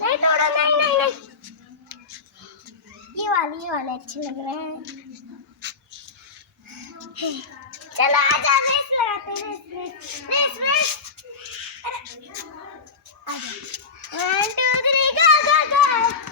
नहीं तोड़ो, नहीं नहीं नहीं, ये वाले अच्छे लग रहे हैं। चलो आजा, रेस लगाते हैं, रेस रेस रेस रेस। आजा 1 2 3 गो गो गो।